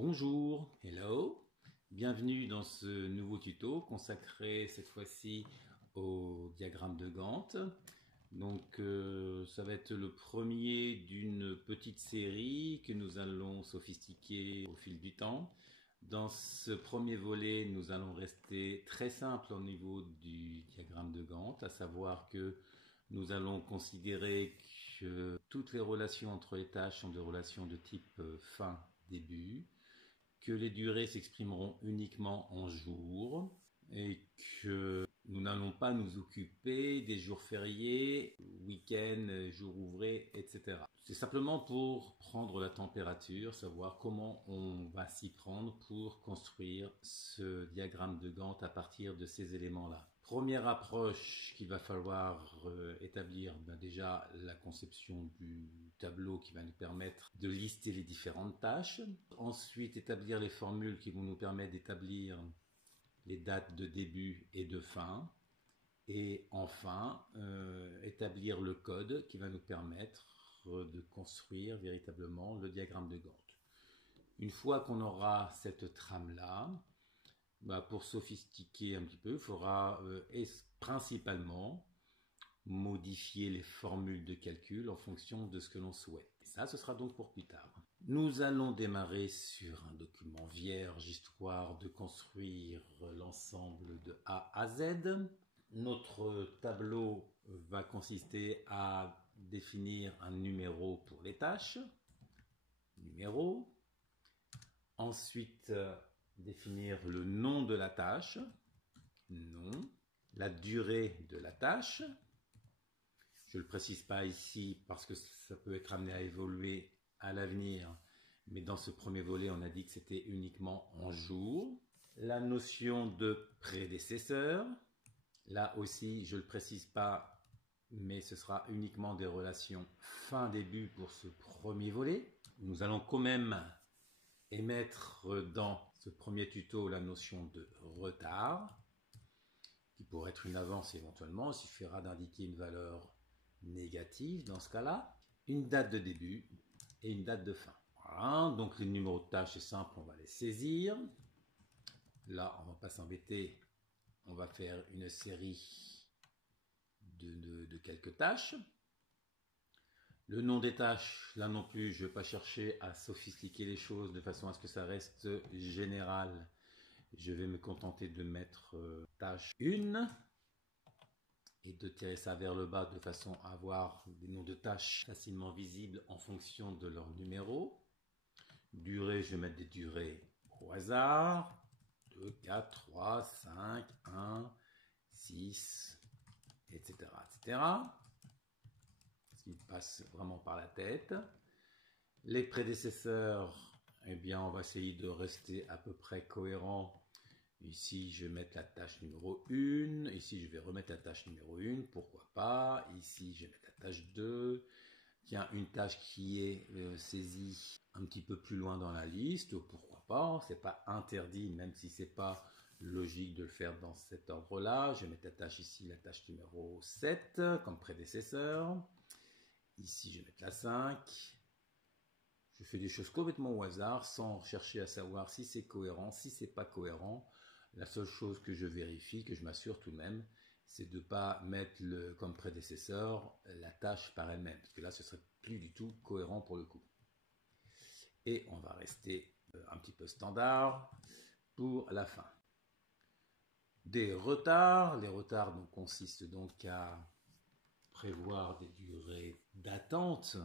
Bonjour, hello, bienvenue dans ce nouveau tuto consacré cette fois-ci au diagramme de Gantt. Donc ça va être le premier d'une petite série que nous allons sophistiquer au fil du temps. Dans ce premier volet, nous allons rester très simple au niveau du diagramme de Gantt, à savoir que nous allons considérer que toutes les relations entre les tâches sont des relations de type fin-début, que les durées s'exprimeront uniquement en jours et que nous n'allons pas nous occuper des jours fériés, week-ends, jours ouvrés, etc. C'est simplement pour prendre la température, savoir comment on va s'y prendre pour construire ce diagramme de Gantt à partir de ces éléments-là. Première approche qu'il va falloir établir, déjà la conception du tableau qui va nous permettre de lister les différentes tâches. Ensuite, établir les formules qui vont nous permettre d'établir les dates de début et de fin. Et enfin, établir le code qui va nous permettre de construire véritablement le diagramme de Gantt. Une fois qu'on aura cette trame-là, pour sophistiquer un petit peu, il faudra principalement modifier les formules de calcul en fonction de ce que l'on souhaite. Et ça, ce sera donc pour plus tard. Nous allons démarrer sur un document vierge, histoire de construire l'ensemble de A à Z. Notre tableau va consister à définir un numéro pour les tâches. Numéro. Ensuite, définir le nom de la tâche, nom, la durée de la tâche. Je ne le précise pas ici parce que ça peut être amené à évoluer à l'avenir, mais dans ce premier volet, on a dit que c'était uniquement en jours. La notion de prédécesseur, là aussi, je ne le précise pas, mais ce sera uniquement des relations fin-début pour ce premier volet. Nous allons quand même émettre dans ce premier tuto la notion de retard, qui pourrait être une avance éventuellement. Il suffira d'indiquer une valeur négative dans ce cas-là, une date de début et une date de fin. Voilà, donc les numéros de tâches, c'est simple, on va les saisir. Là, on ne va pas s'embêter, on va faire une série de quelques tâches. Le nom des tâches, là non plus, je ne vais pas chercher à sophistiquer les choses de façon à ce que ça reste général. Je vais me contenter de mettre tâche 1 et de tirer ça vers le bas de façon à avoir des noms de tâches facilement visibles en fonction de leur numéro. Durée, je vais mettre des durées au hasard. 2, 4, 3, 5, 1, 6, etc. etc. Ce qui passe vraiment par la tête. Les prédécesseurs, eh bien, on va essayer de rester à peu près cohérent. Ici, je vais mettre la tâche numéro 1. Ici, je vais remettre la tâche numéro 1. Pourquoi pas. Ici, je vais mettre la tâche 2. Tiens, une tâche qui est saisie un petit peu plus loin dans la liste. Pourquoi pas. C'est pas interdit, même si c'est pas logique de le faire dans cet ordre-là. Je vais mettre la tâche ici, la tâche numéro 7 comme prédécesseur. Ici, je vais mettre la 5. Je fais des choses complètement au hasard, sans chercher à savoir si c'est cohérent, si c'est pas cohérent. La seule chose que je vérifie, que je m'assure tout de même, c'est de ne pas mettre comme prédécesseur la tâche par elle-même. Parce que là, ce serait plus du tout cohérent pour le coup. Et on va rester un petit peu standard pour la fin. Des retards. Les retards consistent donc à prévoir des durées d'attente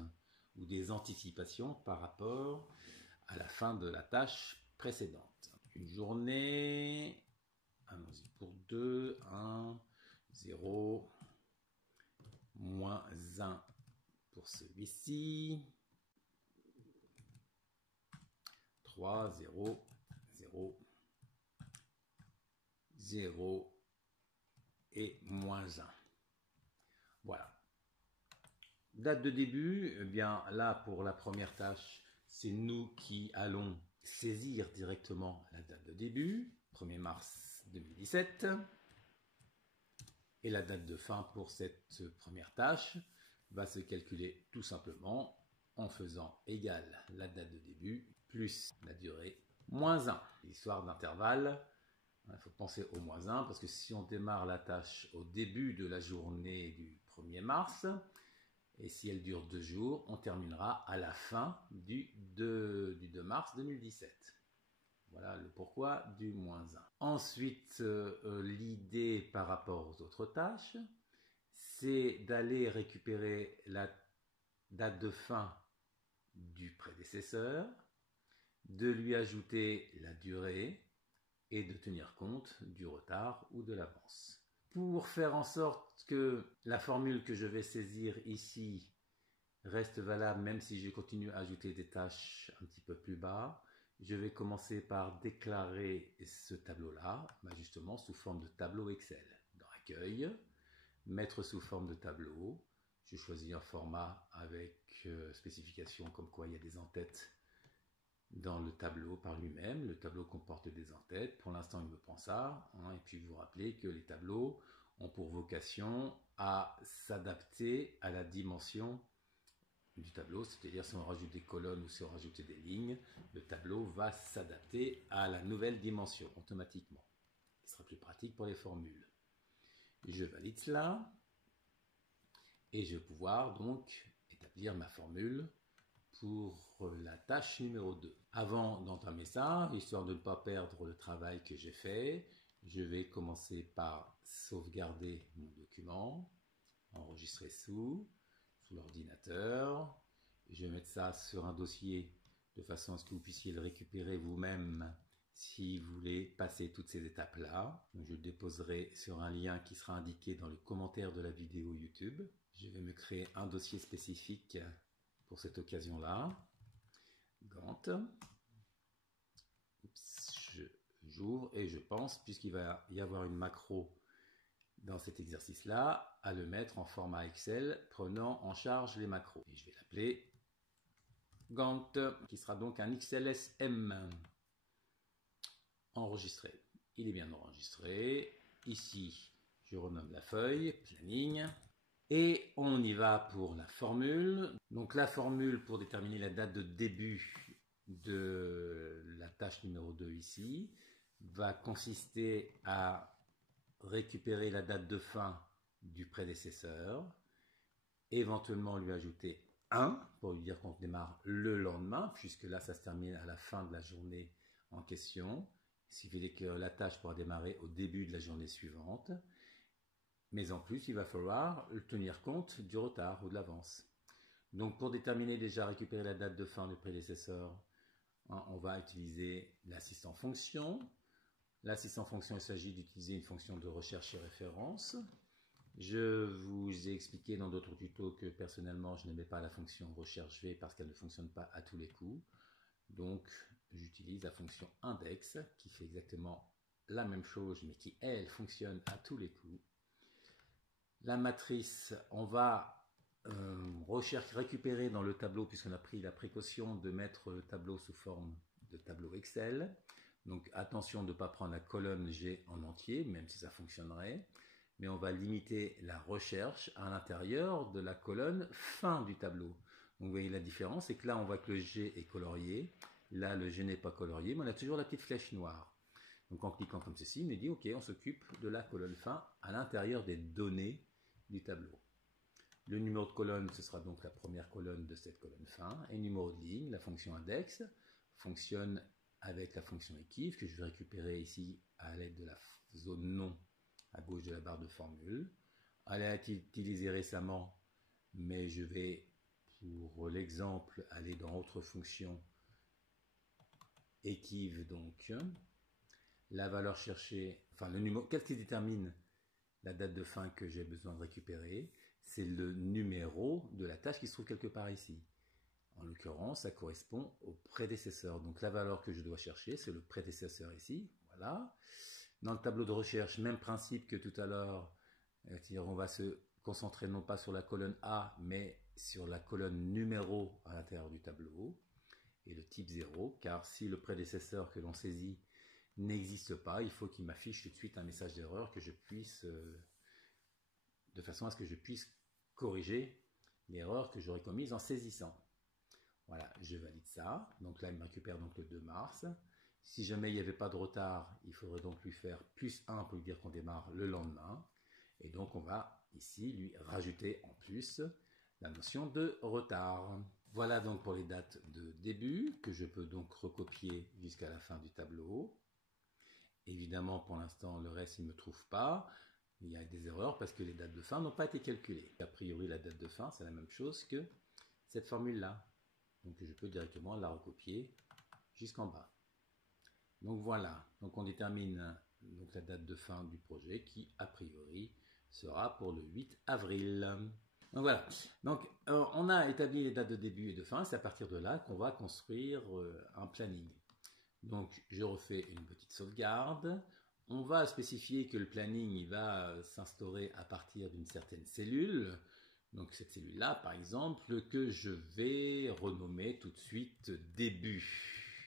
ou des anticipations par rapport à la fin de la tâche précédente. Une journée, allons-y pour 2, 1, 0, moins 1 pour celui-ci, 3, 0, 0, 0 et moins 1. Voilà. Date de début, eh bien là pour la première tâche, c'est nous qui allons saisir directement la date de début, 1er mars 2017. Et la date de fin pour cette première tâche va se calculer tout simplement en faisant égal la date de début plus la durée, moins 1. L'histoire d'intervalle, il faut penser au moins 1, parce que si on démarre la tâche au début de la journée du 1er mars, et si elle dure 2 jours, on terminera à la fin du 2 mars 2017. Voilà le pourquoi du moins 1. Ensuite, l'idée par rapport aux autres tâches, c'est d'aller récupérer la date de fin du prédécesseur, de lui ajouter la durée et de tenir compte du retard ou de l'avance. Pour faire en sorte que la formule que je vais saisir ici reste valable même si je continue à ajouter des tâches un petit peu plus bas, je vais commencer par déclarer ce tableau-là, justement sous forme de tableau Excel. Dans Accueil, mettre sous forme de tableau, je choisis un format avec spécification comme quoi il y a des en-têtes dans le tableau par lui-même. Le tableau comporte des en-têtes. Pour l'instant, il me prend ça. Et puis, vous vous rappelez que les tableaux ont pour vocation à s'adapter à la dimension du tableau. C'est-à-dire, si on rajoute des colonnes ou si on rajoute des lignes, le tableau va s'adapter à la nouvelle dimension automatiquement. Ce sera plus pratique pour les formules. Je valide cela. Et je vais pouvoir donc établir ma formule pour la tâche numéro 2. Avant d'entamer ça, histoire de ne pas perdre le travail que j'ai fait, je vais commencer par sauvegarder mon document, enregistrer sous l'ordinateur. Je vais mettre ça sur un dossier de façon à ce que vous puissiez le récupérer vous-même si vous voulez passer toutes ces étapes-là. Je le déposerai sur un lien qui sera indiqué dans le commentaire de la vidéo YouTube. Je vais me créer un dossier spécifique pour cette occasion-là. Gantt. J'ouvre et je pense, puisqu'il va y avoir une macro dans cet exercice-là, à le mettre en format Excel prenant en charge les macros. Et je vais l'appeler Gantt, qui sera donc un XLSM. Enregistré. Il est bien enregistré. Ici, je renomme la feuille, planning. Et on y va pour la formule. Donc la formule pour déterminer la date de début de la tâche numéro 2 ici va consister à récupérer la date de fin du prédécesseur, éventuellement lui ajouter 1 pour lui dire qu'on démarre le lendemain, puisque là ça se termine à la fin de la journée en question. Il suffit que la tâche pourra démarrer au début de la journée suivante. Mais en plus, il va falloir tenir compte du retard ou de l'avance. Donc pour déterminer déjà récupérer la date de fin du prédécesseur, on va utiliser l'assistant fonction. L'assistant fonction, il s'agit d'utiliser une fonction de recherche et référence. Je vous ai expliqué dans d'autres tutos que personnellement, je n'aimais pas la fonction recherche V parce qu'elle ne fonctionne pas à tous les coups. Donc j'utilise la fonction index qui fait exactement la même chose mais qui, elle, fonctionne à tous les coups. La matrice, on va récupérer dans le tableau, puisqu'on a pris la précaution de mettre le tableau sous forme de tableau Excel. Donc attention de ne pas prendre la colonne G en entier, même si ça fonctionnerait. Mais on va limiter la recherche à l'intérieur de la colonne fin du tableau. Donc vous voyez la différence, c'est que là on voit que le G est colorié. Là le G n'est pas colorié, mais on a toujours la petite flèche noire. Donc en cliquant comme ceci, il me dit ok, on s'occupe de la colonne fin à l'intérieur des données du tableau. Le numéro de colonne, ce sera donc la première colonne de cette colonne fin. Et le numéro de ligne, la fonction index, fonctionne avec la fonction équive que je vais récupérer ici à l'aide de la zone non à gauche de la barre de formule. Elle a été utilisée récemment, mais je vais, pour l'exemple, aller dans autre fonction équive donc. La valeur cherchée, enfin le numéro, qu'est-ce qui détermine la date de fin que j'ai besoin de récupérer? C'est le numéro de la tâche qui se trouve quelque part ici. En l'occurrence, ça correspond au prédécesseur. Donc la valeur que je dois chercher, c'est le prédécesseur ici. Voilà. Dans le tableau de recherche, même principe que tout à l'heure, c'est-à-dire on va se concentrer non pas sur la colonne A, mais sur la colonne numéro à l'intérieur du tableau. Et le type 0, car si le prédécesseur que l'on saisit n'existe pas, il faut qu'il m'affiche tout de suite un message d'erreur que je puisse, de façon à ce que je puisse corriger l'erreur que j'aurais commise en saisissant. Voilà, je valide ça. Donc là, il me récupère donc le 2 mars. Si jamais il n'y avait pas de retard, il faudrait donc lui faire +1 pour lui dire qu'on démarre le lendemain. Et donc, on va ici lui rajouter en plus la notion de retard. Voilà donc pour les dates de début, que je peux donc recopier jusqu'à la fin du tableau. Évidemment, pour l'instant, le reste, il ne me trouve pas. Il y a des erreurs parce que les dates de fin n'ont pas été calculées. A priori, la date de fin, c'est la même chose que cette formule-là. Donc, je peux directement la recopier jusqu'en bas. Donc voilà, donc on détermine donc la date de fin du projet qui, a priori, sera pour le 8 avril. Donc voilà, donc on a établi les dates de début et de fin, c'est à partir de là qu'on va construire un planning. Donc je refais une petite sauvegarde. On va spécifier que le planning il va s'instaurer à partir d'une certaine cellule. Donc cette cellule-là, par exemple, que je vais renommer tout de suite début.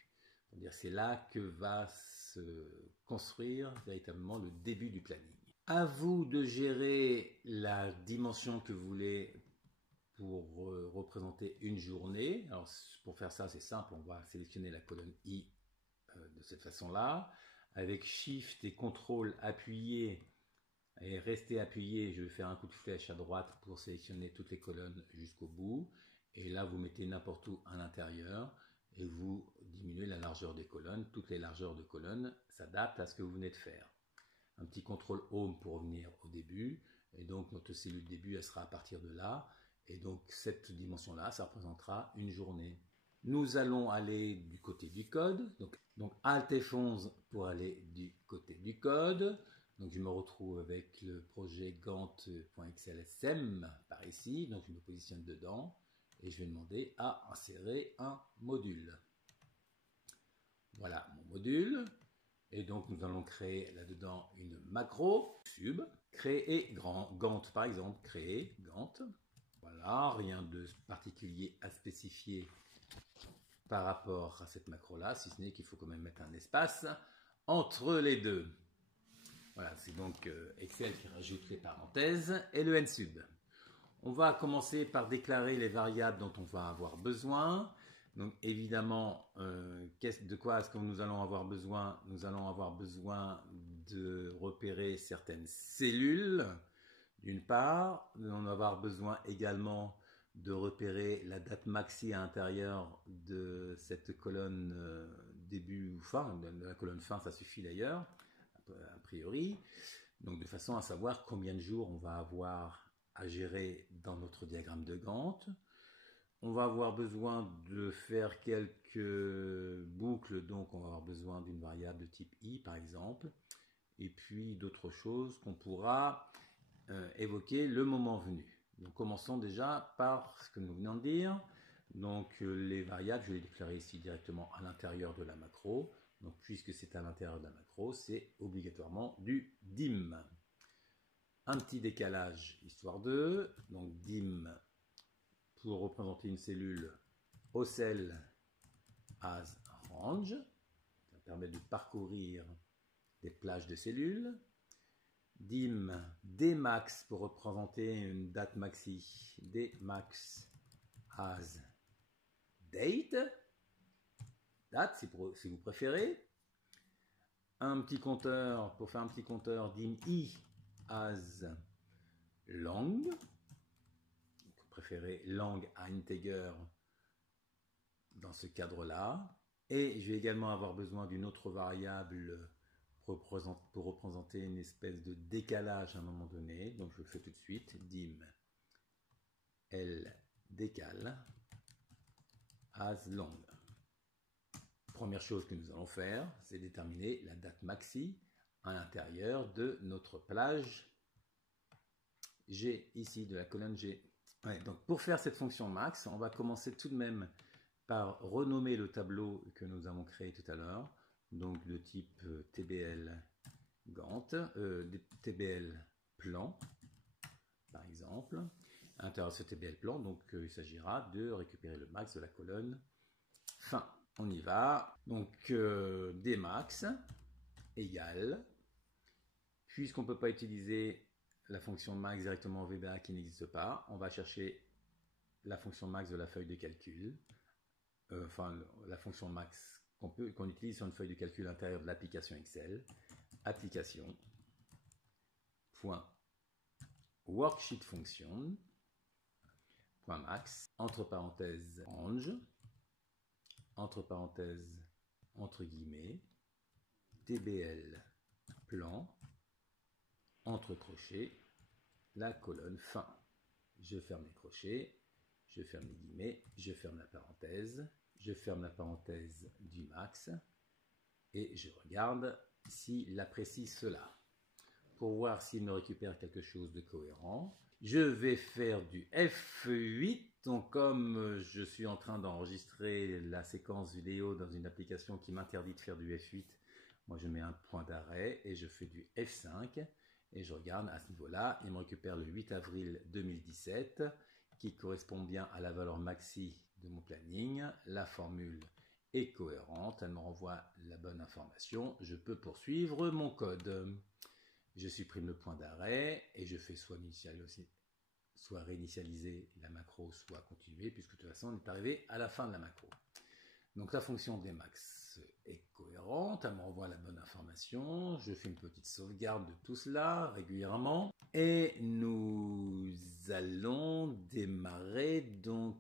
C'est là que va se construire véritablement le début du planning. À vous de gérer la dimension que vous voulez pour représenter une journée. Alors pour faire ça, c'est simple, on va sélectionner la colonne I de cette façon-là. Avec Shift et CTRL appuyé et rester appuyé, je vais faire un coup de flèche à droite pour sélectionner toutes les colonnes jusqu'au bout. Et là, vous mettez n'importe où à l'intérieur et vous diminuez la largeur des colonnes. Toutes les largeurs de colonnes s'adaptent à ce que vous venez de faire. Un petit CTRL Home pour revenir au début. Et donc, notre cellule début, elle sera à partir de là. Et donc, cette dimension-là, ça représentera une journée. Nous allons aller du côté du code. Donc Alt F11 pour aller du côté du code. Donc je me retrouve avec le projet Gantt.xlsm par ici. Donc je me positionne dedans et je vais demander à insérer un module. Voilà mon module. Et donc nous allons créer là-dedans une macro sub. Créer Gantt par exemple. Créer Gantt. Voilà, rien de particulier à spécifier par rapport à cette macro-là, si ce n'est qu'il faut quand même mettre un espace entre les deux. Voilà, c'est donc Excel qui rajoute les parenthèses et le nsub. On va commencer par déclarer les variables dont on va avoir besoin. Donc évidemment, de quoi est-ce que nous allons avoir besoin? Nous allons avoir besoin de repérer certaines cellules, d'une part. Nous allons avoir besoin également de repérer la date maxi à l'intérieur de cette colonne début ou fin. De la colonne fin, ça suffit d'ailleurs, a priori. Donc de façon à savoir combien de jours on va avoir à gérer dans notre diagramme de Gantt. On va avoir besoin de faire quelques boucles, donc on va avoir besoin d'une variable de type i par exemple, et puis d'autres choses qu'on pourra évoquer le moment venu. Donc commençons déjà par ce que nous venons de dire. Donc les variables, je vais les déclarer ici directement à l'intérieur de la macro. Donc puisque c'est à l'intérieur de la macro, c'est obligatoirement du dim. Un petit décalage histoire de. Donc dim pour représenter une cellule au cell as range. Ça permet de parcourir des plages de cellules. Dim dmax pour représenter une date maxi, dmax as date, date si vous préférez. Un petit compteur, pour faire un petit compteur, dim i as long, vous préférez long à integer dans ce cadre-là. Et je vais également avoir besoin d'une autre variable pour représenter une espèce de décalage à un moment donné. Donc je le fais tout de suite. Dim L décale as long. Première chose que nous allons faire, c'est déterminer la date maxi à l'intérieur de notre plage G, ici, de la colonne G. Ouais, donc pour faire cette fonction max, on va commencer tout de même par renommer le tableau que nous avons créé tout à l'heure, donc de type TBL Gantt, TBL plan, par exemple. À l'intérieur de ce TBL plan, donc il s'agira de récupérer le max de la colonne fin. On y va. Donc dmax égale, puisqu'on ne peut pas utiliser la fonction max directement en VBA qui n'existe pas, on va chercher la fonction max de la feuille de calcul. enfin la fonction max qu'on utilise sur une feuille de calcul intérieure de l'application Excel. Application, point, worksheet function, point max, entre parenthèses range, entre parenthèses, entre guillemets, tbl plan, entre crochets, la colonne fin. Je ferme les crochets, je ferme les guillemets, je ferme la parenthèse, je ferme la parenthèse du max et je regarde s'il apprécie cela. Pour voir s'il me récupère quelque chose de cohérent, je vais faire du F8. Donc comme je suis en train d'enregistrer la séquence vidéo dans une application qui m'interdit de faire du F8, moi je mets un point d'arrêt et je fais du F5 et je regarde à ce niveau-là, il me récupère le 8 avril 2017 qui correspond bien à la valeur maxi de mon planning. La formule est cohérente, elle me renvoie la bonne information, je peux poursuivre mon code. Je supprime le point d'arrêt et je fais soit réinitialiser la macro, soit continuer, puisque de toute façon on est arrivé à la fin de la macro. Donc la fonction dmax est cohérente, elle me renvoie la bonne information, je fais une petite sauvegarde de tout cela régulièrement et nous allons démarrer donc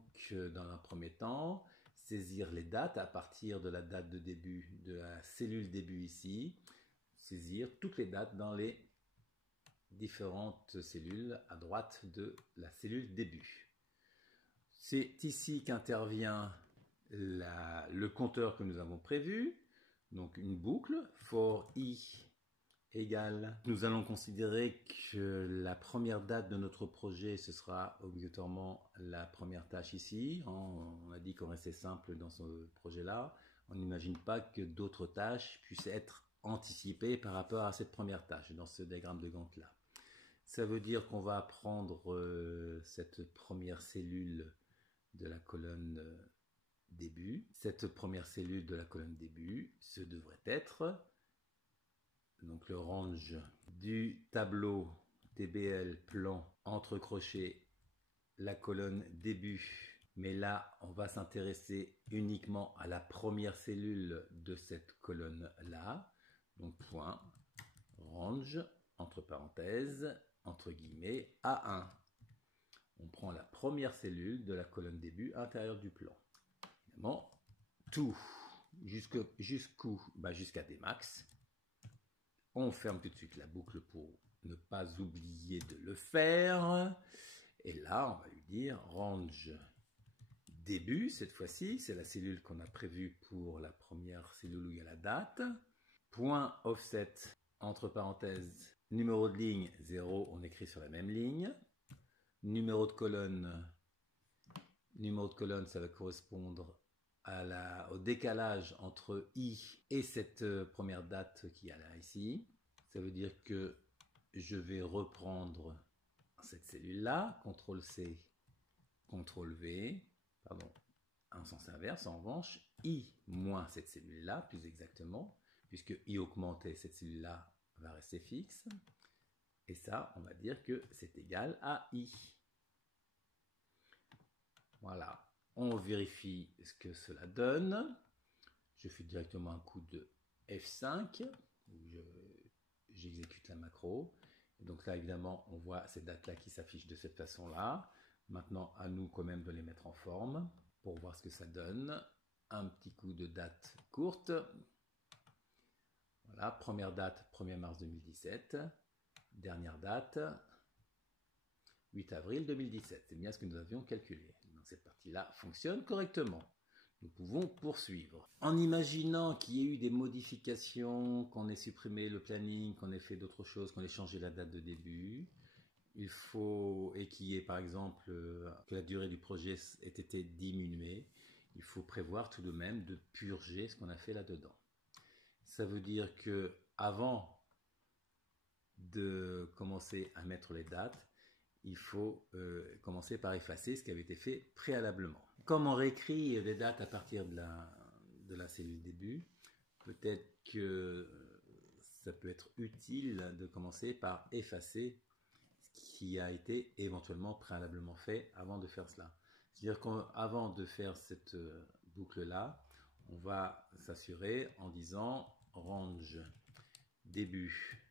dans un premier temps, saisir les dates à partir de la date de début de la cellule début ici, saisir toutes les dates dans les différentes cellules à droite de la cellule début. C'est ici qu'intervient le compteur que nous avons prévu, donc une boucle for i égale. Nous allons considérer que la première date de notre projet, ce sera obligatoirement la première tâche ici. On a dit qu'on restait simple dans ce projet-là. On n'imagine pas que d'autres tâches puissent être anticipées par rapport à cette première tâche dans ce diagramme de Gantt-là. Ça veut dire qu'on va prendre cette première cellule de la colonne début. Cette première cellule de la colonne début, ce devrait être donc le range du tableau TBL plan entre crochets, la colonne début. Mais là, on va s'intéresser uniquement à la première cellule de cette colonne-là. Donc point, range, entre parenthèses, entre guillemets, A1. On prend la première cellule de la colonne début intérieure du plan. Évidemment, tout jusqu'où jusqu'à Dmax. On ferme tout de suite la boucle pour ne pas oublier de le faire. Et là, on va lui dire range début, cette fois-ci, c'est la cellule qu'on a prévue pour la première cellule où il y a la date. Point offset, entre parenthèses, numéro de ligne 0, on écrit sur la même ligne. Numéro de colonne, ça va correspondre au décalage entre i et cette première date qu'il y a là ici. Ça veut dire que je vais reprendre cette cellule-là, CTRL-C, CTRL-V, pardon, en sens inverse en revanche, i moins cette cellule-là, plus exactement, puisque i augmenté, cette cellule-là va rester fixe. Et ça, on va dire que c'est égal à i. Voilà. On vérifie ce que cela donne. Je fais directement un coup de F5, où j'exécute la macro. Et donc là, évidemment, on voit ces dates-là qui s'affichent de cette façon-là. Maintenant, à nous quand même de les mettre en forme pour voir ce que ça donne. Un petit coup de date courte. Voilà, première date, 1er mars 2017. Dernière date, 8 avril 2017. C'est bien ce que nous avions calculé. Donc cette partie-là fonctionne correctement. Nous pouvons poursuivre. En imaginant qu'il y ait eu des modifications, qu'on ait supprimé le planning, qu'on ait fait d'autres choses, qu'on ait changé la date de début, il faut, et qu'il y ait par exemple que la durée du projet ait été diminuée, il faut prévoir tout de même de purger ce qu'on a fait là-dedans. Ça veut dire que avant de commencer à mettre les dates, il faut commencer par effacer ce qui avait été fait préalablement. Comme on réécrit les dates à partir de la cellule début, peut-être que ça peut être utile de commencer par effacer ce qui a été éventuellement préalablement fait avant de faire cela. C'est-à-dire qu'avant de faire cette boucle-là, on va s'assurer en disant range début,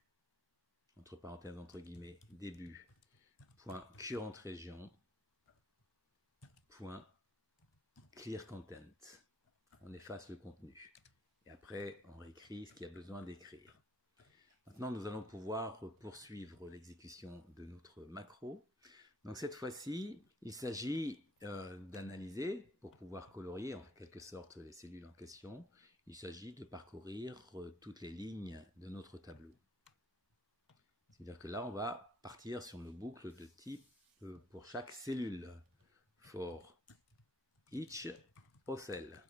entre parenthèses, entre guillemets, début, point current région, point clear content. On efface le contenu. Et après, on réécrit ce qu'il y a besoin d'écrire. Maintenant, nous allons pouvoir poursuivre l'exécution de notre macro. Donc cette fois-ci, il s'agit d'analyser, pour pouvoir colorier en quelque sorte les cellules en question, il s'agit de parcourir toutes les lignes de notre tableau. C'est-à-dire que là, on va partir sur nos boucles de type pour chaque cellule. For each cell.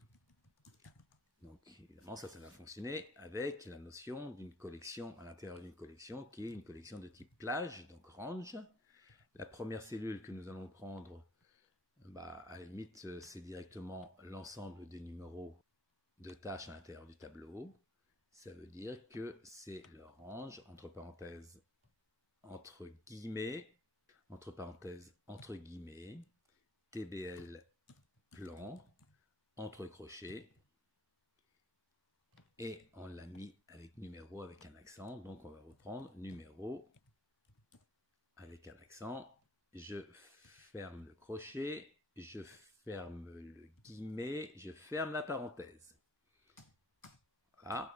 Donc évidemment, ça va fonctionner avec la notion d'une collection à l'intérieur d'une collection qui est une collection de type plage, donc range. La première cellule que nous allons prendre, à la limite, c'est directement l'ensemble des numéros de tâches à l'intérieur du tableau. Ça veut dire que c'est le range, entre parenthèses, entre guillemets, TBL plan, entre crochets, et on l'a mis avec numéro avec un accent, donc on va reprendre numéro avec un accent, je ferme le crochet, je ferme le guillemet, je ferme la parenthèse. Voilà,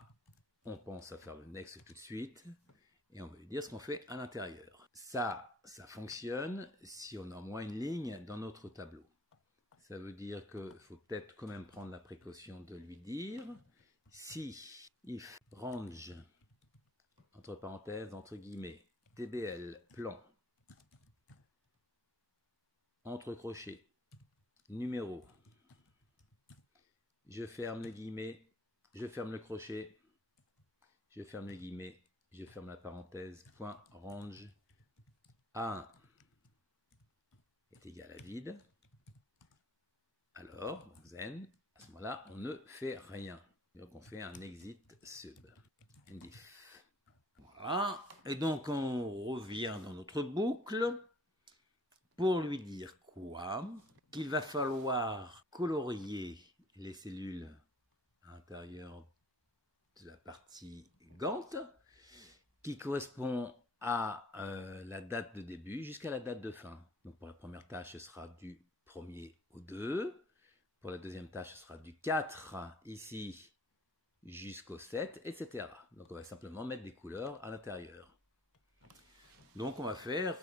on pense à faire le next tout de suite, et on va lui dire ce qu'on fait à l'intérieur. Ça fonctionne si on a au moins une ligne dans notre tableau. Ça veut dire qu'il faut peut-être quand même prendre la précaution de lui dire si if range, entre parenthèses, entre guillemets, tbl plan, entre crochets, numéro, je ferme le guillemet, je ferme le crochet, je ferme le guillemet, je ferme la parenthèse, point range A1 est égal à vide. Alors, zen, à ce moment-là, on ne fait rien. Donc on fait un exit sub, endif. Voilà, et donc on revient dans notre boucle pour lui dire quoi? Qu'il va falloir colorier les cellules à l'intérieur de la partie Gantt qui correspond à la date de début jusqu'à la date de fin. Donc pour la première tâche, ce sera du 1er au 2. Pour la deuxième tâche, ce sera du 4 ici jusqu'au 7, etc. Donc on va simplement mettre des couleurs à l'intérieur. Donc on va faire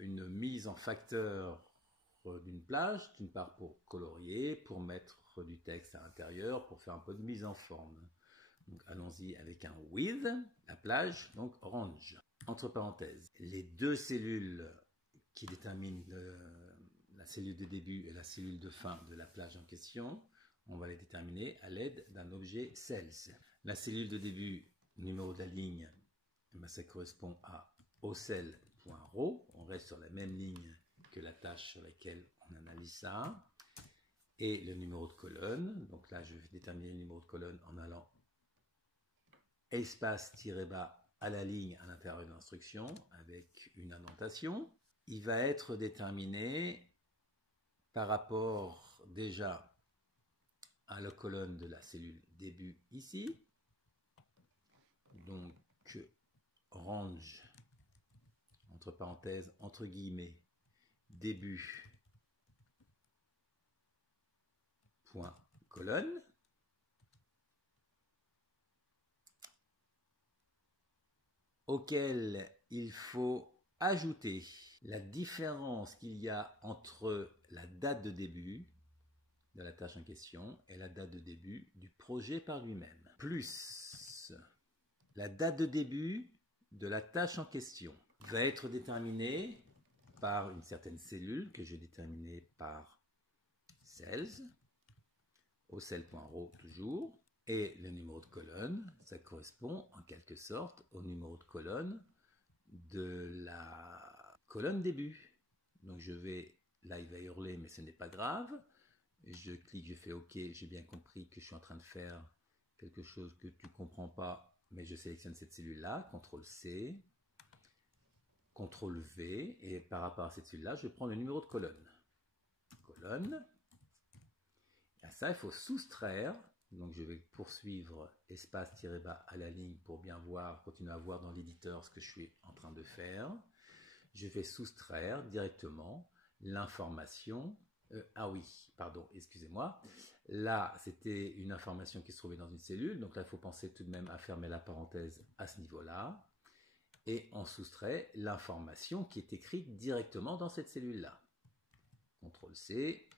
une mise en facteur d'une plage, d'une part pour colorier, pour mettre du texte à l'intérieur, pour faire un peu de mise en forme. Donc allons-y avec un with, la plage, donc orange. Entre parenthèses, les deux cellules qui déterminent la cellule de début et la cellule de fin de la plage en question, on va les déterminer à l'aide d'un objet cells. La cellule de début, numéro de la ligne, ça correspond à ocell.row. On reste sur la même ligne que la tâche sur laquelle on analyse ça. Et le numéro de colonne, donc là je vais déterminer le numéro de colonne en allant espace-bas à la ligne à l'intérieur de l'instruction avec une indentation. Il va être déterminé par rapport déjà à la colonne de la cellule début ici. Donc range, entre parenthèses, entre guillemets, début, point, colonne. Auquel il faut ajouter la différence qu'il y a entre la date de début de la tâche en question et la date de début du projet par lui-même, plus la date de début de la tâche en question va être déterminée par une certaine cellule que je vais déterminer par cells, au cell.row toujours, et le numéro de colonne, ça correspond en quelque sorte au numéro de colonne de la colonne début. Donc je vais, là il va hurler mais ce n'est pas grave, je clique, je fais OK, j'ai bien compris que je suis en train de faire quelque chose que tu ne comprends pas, mais je sélectionne cette cellule-là, CTRL-C, CTRL-V, et par rapport à cette cellule-là, je prends le numéro de colonne. Colonne. À ça, il faut soustraire. Donc je vais poursuivre espace-bas à la ligne pour bien voir, continuer à voir dans l'éditeur ce que je suis en train de faire. Je vais soustraire directement l'information. Ah oui, pardon, excusez-moi. Là, c'était une information qui se trouvait dans une cellule. Donc là, il faut penser tout de même à fermer la parenthèse à ce niveau-là. Et on soustrait l'information qui est écrite directement dans cette cellule-là. CTRL-C,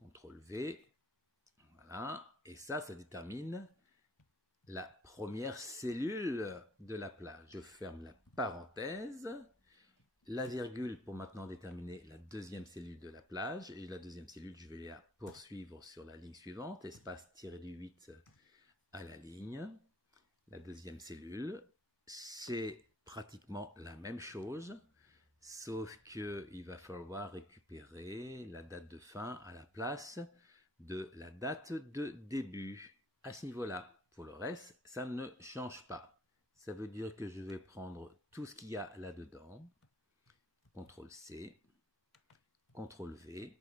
CTRL-V. Voilà. Et ça détermine la première cellule de la plage. Je ferme la parenthèse. La virgule pour maintenant déterminer la deuxième cellule de la plage. Et la deuxième cellule, je vais la poursuivre sur la ligne suivante. Espace-8 à la ligne. La deuxième cellule, c'est pratiquement la même chose, sauf qu'il va falloir récupérer la date de fin à la place de la date de début à ce niveau-là. Pour le reste, ça ne change pas. Ça veut dire que je vais prendre tout ce qu'il y a là-dedans. CTRL-C, CTRL-V.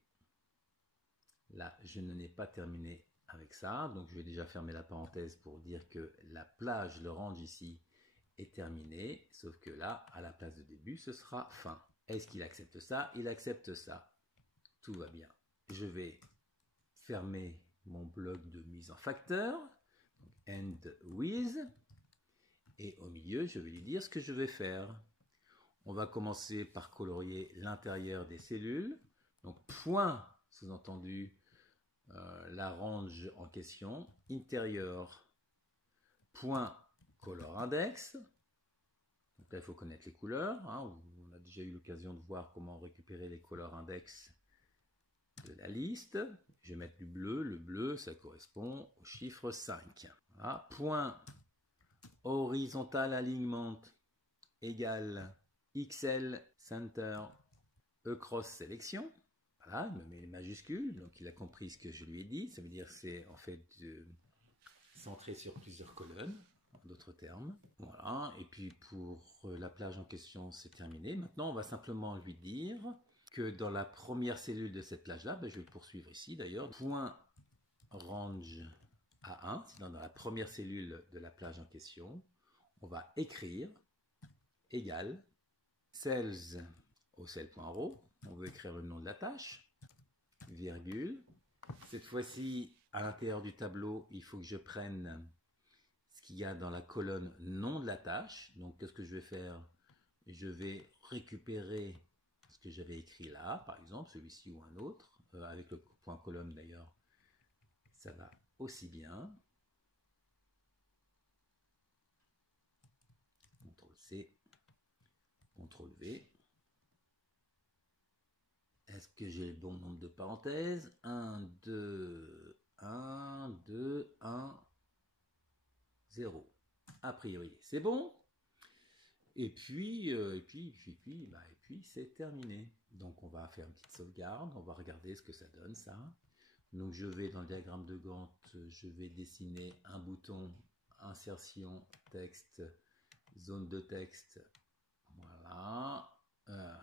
Là, je n'en ai pas terminé avec ça, donc je vais déjà fermer la parenthèse pour dire que la plage, le range ici, est terminé, sauf que là, à la place de début, ce sera fin. Est-ce qu'il accepte ça? Il accepte ça. Tout va bien. Je vais fermer mon bloc de mise en facteur, end with, et au milieu, je vais lui dire ce que je vais faire. On va commencer par colorier l'intérieur des cellules. Donc, point, sous-entendu, la range en question, intérieur, point, color index. Donc là, il faut connaître les couleurs. Hein. On a déjà eu l'occasion de voir comment récupérer les color index de la liste. Je vais mettre du bleu. Le bleu, ça correspond au chiffre 5. Voilà. Point horizontal alignment égale XL center E cross sélection. Voilà, il me met les majuscules, donc il a compris ce que je lui ai dit. Ça veut dire que c'est en fait centré sur plusieurs colonnes, en d'autres termes. Voilà, et puis pour la plage en question, c'est terminé. Maintenant, on va simplement lui dire que dans la première cellule de cette plage-là, je vais poursuivre ici d'ailleurs, point range A1, c'est dans la première cellule de la plage en question, on va écrire égal cells au cell.row. On veut écrire le nom de la tâche, virgule. Cette fois-ci, à l'intérieur du tableau, il faut que je prenne ce qu'il y a dans la colonne nom de la tâche. Donc, qu'est-ce que je vais faire? Je vais récupérer ce que j'avais écrit là, par exemple, celui-ci ou un autre, avec le point colonne d'ailleurs, ça va aussi bien. CTRL-C, CTRL-V. Est-ce que j'ai le bon nombre de parenthèses? 1, 2, 1, 2, 1, 0. A priori, c'est bon. Et puis c'est terminé. Donc, on va faire une petite sauvegarde. On va regarder ce que ça donne, ça. Donc, je vais dans le diagramme de Gantt, je vais dessiner un bouton insertion texte, zone de texte. Voilà.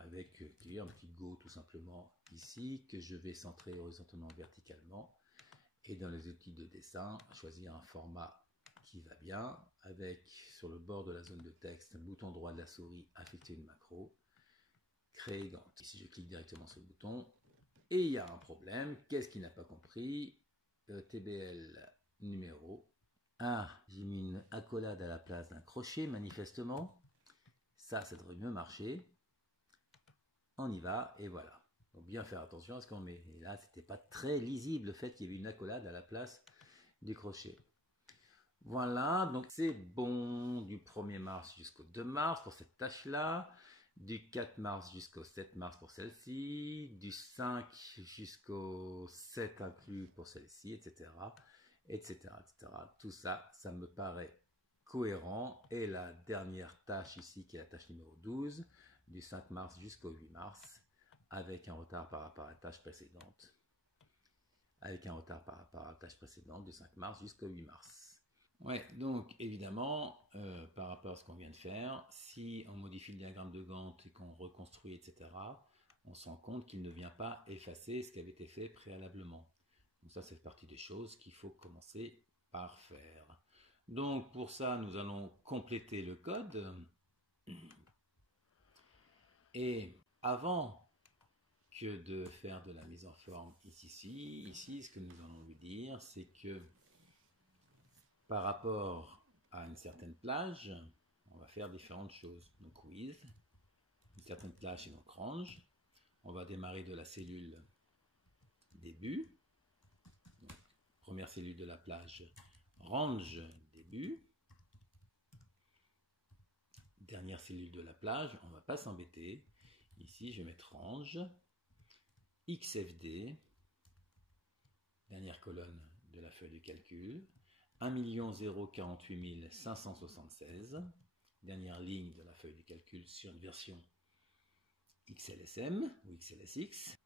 Avec un petit go tout simplement ici que je vais centrer horizontalement verticalement, et dans les outils de dessin choisir un format qui va bien, avec sur le bord de la zone de texte un bouton droit de la souris, affecter une macro, créer Gantt. Ici je clique directement sur le bouton et il y a un problème. Qu'est-ce qu'il n'a pas compris? TBL numéro. Ah, j'ai mis une accolade à la place d'un crochet manifestement. Ça devrait mieux marcher. On y va, et voilà. Donc bien faire attention à ce qu'on met. Et là, c'était pas très lisible le fait qu'il y avait une accolade à la place du crochet. Voilà, donc c'est bon du 1er mars jusqu'au 2 mars pour cette tâche-là, du 4 mars jusqu'au 7 mars pour celle-ci, du 5 jusqu'au 7 inclus pour celle-ci, etc., etc., etc. Tout ça, ça me paraît cohérent. Et la dernière tâche ici, qui est la tâche numéro 12, du 5 mars jusqu'au 8 mars, avec un retard par rapport à la tâche précédente. Avec un retard par rapport à la tâche précédente, du 5 mars jusqu'au 8 mars. Ouais, donc évidemment, par rapport à ce qu'on vient de faire, si on modifie le diagramme de Gantt et qu'on reconstruit, etc., on se rend compte qu'il ne vient pas effacer ce qui avait été fait préalablement. Donc ça, c'est partie des choses qu'il faut commencer par faire. Donc pour ça, nous allons compléter le code. Et avant que de faire de la mise en forme ici, ce que nous allons lui dire, c'est que par rapport à une certaine plage, on va faire différentes choses. Donc with, une certaine plage et donc range. On va démarrer de la cellule début. Donc, première cellule de la plage, range début. Dernière cellule de la plage, on ne va pas s'embêter. Ici, je vais mettre range, XFD, dernière colonne de la feuille de calcul, 1 048 576, dernière ligne de la feuille de calcul sur une version XLSM ou XLSX.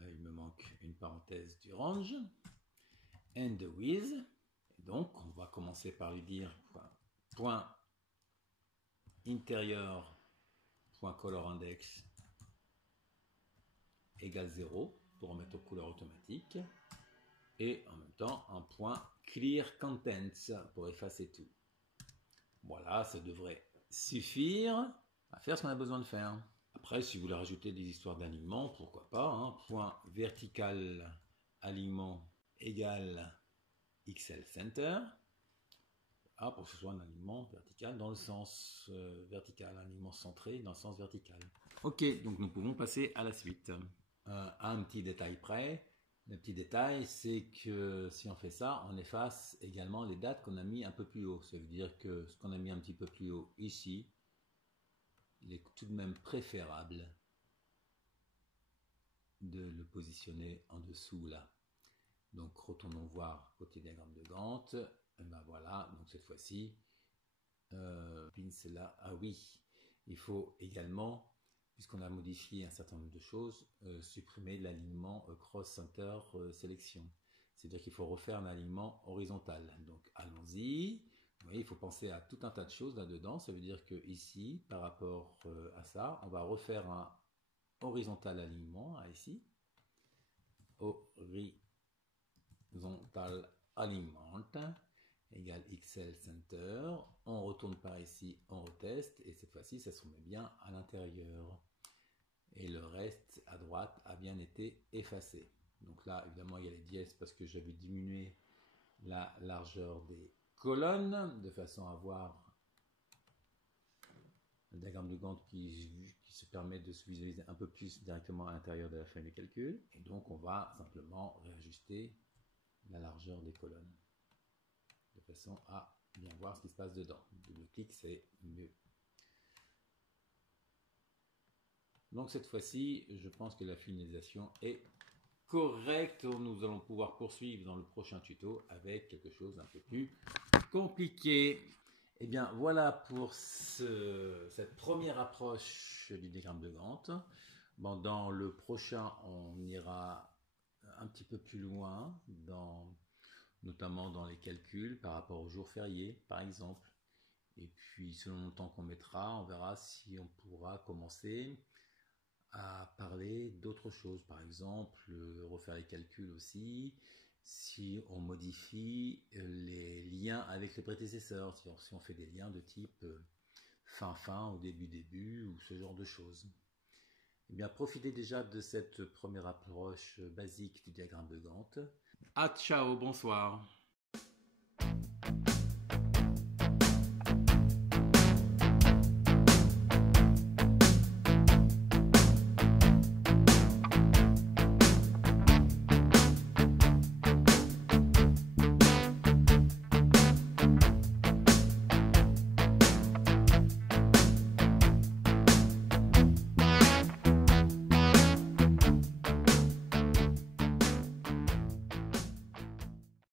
Il me manque une parenthèse du range, and with. Et donc, on va commencer par lui dire point intérieur point color index égale 0 pour remettre aux couleurs automatiques, et en même temps un point clear contents pour effacer tout. Voilà, ça devrait suffire à faire ce qu'on a besoin de faire. Après, si vous voulez rajouter des histoires d'alignement, pourquoi pas, hein. Point vertical alignement égale XL center. Ah, pour que ce soit un alignement vertical dans le sens vertical, un alignement centré dans le sens vertical. Ok, donc nous pouvons passer à la suite. Un petit détail près. Le petit détail, c'est que si on fait ça, on efface également les dates qu'on a mis un peu plus haut. Ça veut dire que ce qu'on a mis un petit peu plus haut ici, il est tout de même préférable de le positionner en dessous là. Donc retournons voir côté diagramme de Gantt. Et ben voilà, donc cette fois-ci, pins là, ah oui, il faut également, puisqu'on a modifié un certain nombre de choses, supprimer l'alignement cross-center sélection. C'est-à-dire qu'il faut refaire un alignement horizontal. Donc allons-y. Vous voyez, il faut penser à tout un tas de choses là-dedans. Ça veut dire que ici, par rapport à ça, on va refaire un horizontal alignement à ici. Horizontal alignment égale XL center. On retourne par ici, on reteste, et cette fois-ci, ça se remet bien à l'intérieur. Et le reste à droite a bien été effacé. Donc là, évidemment, il y a les dièses parce que j'avais diminué la largeur des colonnes de façon à avoir un diagramme de Gantt qui se permet de se visualiser un peu plus directement à l'intérieur de la feuille de calcul. Et donc, on va simplement réajuster la largeur des colonnes de façon à bien voir ce qui se passe dedans. Double-clic, c'est mieux. Donc cette fois-ci, je pense que la finalisation est correcte. Nous allons pouvoir poursuivre dans le prochain tuto avec quelque chose d'un peu plus compliqué. Et bien voilà pour cette première approche du diagramme de Gantt. Bon, dans le prochain, on ira un petit peu plus loin, notamment dans les calculs par rapport aux jours fériés, par exemple. Et puis, selon le temps qu'on mettra, on verra si on pourra commencer à parler d'autres choses. Par exemple, refaire les calculs aussi, si on modifie les liens avec les prédécesseurs, si on fait des liens de type fin-fin ou début-début ou ce genre de choses. Eh bien, profitez déjà de cette première approche basique du diagramme de Gantt. Ah, ciao, bonsoir.